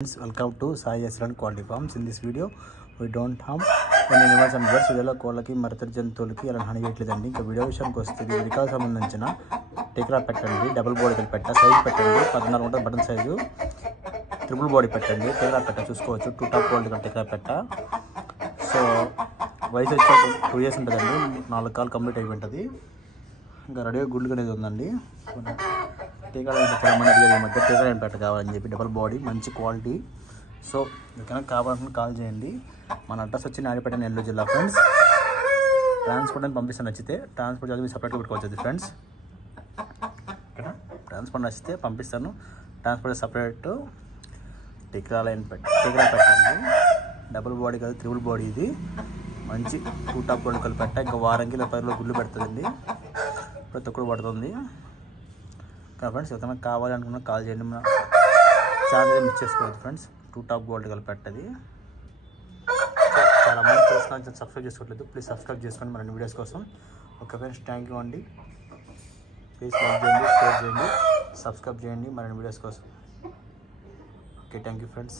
Friends, welcome to Sai Yasran Quality Farms. In this video, we don't harm any animals and birds. వీడియోలో కోళ్ళకి మరితర జంతువులకి అలా హాని చేయట్లేదండి. ఇంకా వీడియో విషయానికి వస్తే విడికాకు సంబంధించిన టెక్రా పెట్టండి, డబుల్ బాడీ పెట్ట సైజ్ పెట్టండి, 14 ఉంటుంది బటన్ సైజు, ట్రిపుల్ బాడీ పెట్టండి, టెక్రా పెట్ట చూసుకోవచ్చు. 2 టాప్ క్వాలిటీ టెక్రా పెట్ట. సో వయసు వచ్చి 2 years ఉంటుందండి, 4 కాలు కంప్లీట్ అయిపోయి ఉంటుంది. ఇంకా రెడీగా గుడ్లు అనేది ఉందండి. టీకా మధ్య టీకా పెట్ట కావాలని చెప్పి డబల్ బాడీ మంచి క్వాలిటీ. సో ఇంకా కావాలనుకుని కాల్ చేయండి. మన అడ్రస్ వచ్చి నాయుడుపేట, నెల్లూరు జిల్లా. ఫ్రెండ్స్, ట్రాన్స్పోర్ట్ అని పంపిస్తాను. నచ్చితే ట్రాన్స్పోర్ట్ చదివి సపరేట్గా పెట్టుకోవచ్చు. ఫ్రెండ్స్, ఇక్కడ ట్రాన్స్పోర్ట్ నచ్చితే పంపిస్తాను. ట్రాన్స్పోర్ట్ సపరేట్ టీకా పెట్టండి. డబుల్ బాడీ కాదు, ట్రిపుల్ బాడీ. ఇది మంచి 2 టాప్ క్వాలిటీ పెట్ట. ఇంకా వారంకి 10 గుడ్లు పెడుతుందండి. ఇప్పుడు తక్కువ పడుతుంది. ఫ్రెండ్స్, ఎవరైనా కావాలనుకున్నా కాల్ చేయండి. మన ఛానల్ మిస్ చేసుకోవద్దు ఫ్రెండ్స్. 2 టాప్ గోల్డ్ గల పెట్టది. చాలా మంది చూస్తున్నా సబ్స్క్రైబ్ చేసుకోవట్లేదు. ప్లీజ్ సబ్స్క్రైబ్ చేసుకోండి మన వీడియోస్ కోసం. ఓకే ఫ్రెండ్స్, థ్యాంక్ యూ అండి. ప్లీజ్ లైక్ చేయండి, షేర్ చేయండి, సబ్స్క్రైబ్ చేయండి మన వీడియోస్ కోసం. Okay, thank you friends.